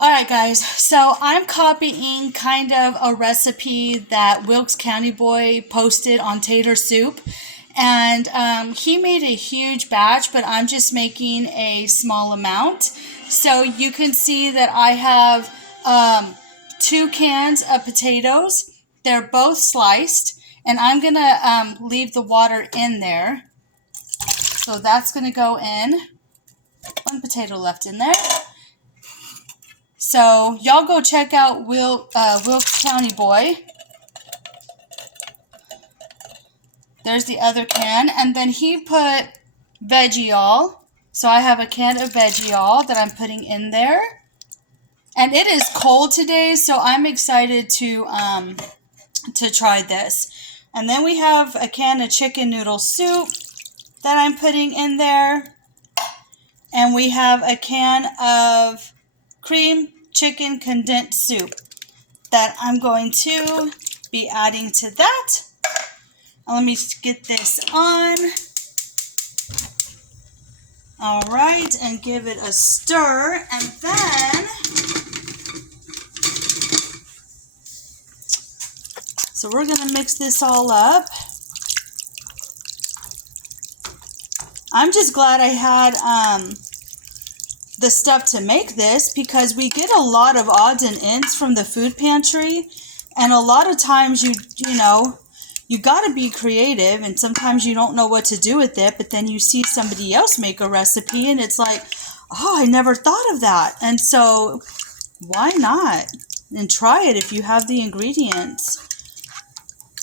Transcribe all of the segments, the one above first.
Alright guys, so I'm copying kind of a recipe that Wilkes County Boy posted on Tator soup. And he made a huge batch, but I'm just making a small amount. So you can see that I have 2 cans of potatoes. They're both sliced. And I'm going to leave the water in there. So that's going to go in. 1 potato left in there. So y'all go check out Wilkes County Boy. There's the other can. And then he put Veggie-All. So I have a can of Veggie-All that I'm putting in there. And it is cold today, so I'm excited to try this. And then we have a can of chicken noodle soup that I'm putting in there. And we have a can of cream chicken condensed soup that I'm going to be adding to that. Let me get this on. All right, and give it a stir, and then so we're gonna mix this all up. I'm just glad I had the stuff to make this, because we get a lot of odds and ends from the food pantry, and a lot of times you got to be creative, and sometimes you don't know what to do with it, but then you see somebody else make a recipe and it's like, oh, I never thought of that. And so why not? And try it if you have the ingredients.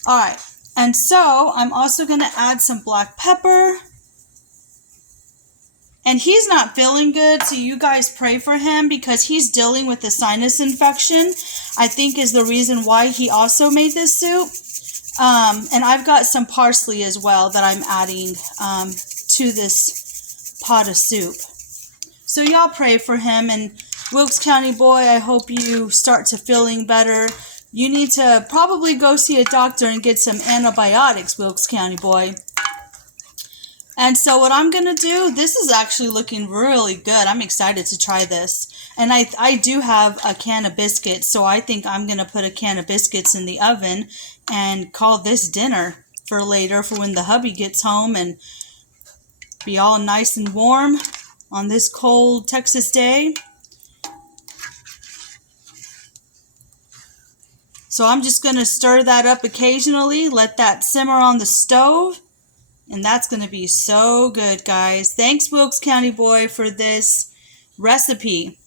All right, and so I'm also going to add some black pepper. And he's not feeling good, so you guys pray for him, because he's dealing with a sinus infection, I think is the reason why he also made this soup. And I've got some parsley as well that I'm adding to this pot of soup. So y'all pray for him. And Wilkes County Boy, I hope you start to feeling better. You need to probably go see a doctor and get some antibiotics, Wilkes County Boy. And so what I'm going to do, this is actually looking really good. I'm excited to try this. And I do have a can of biscuits, so I think I'm going to put a can of biscuits in the oven and call this dinner for later, for when the hubby gets home, and be all nice and warm on this cold Texas day. So I'm just going to stir that up occasionally, let that simmer on the stove. And that's going to be so good, guys. Thanks, Wilkes County Boy, for this recipe.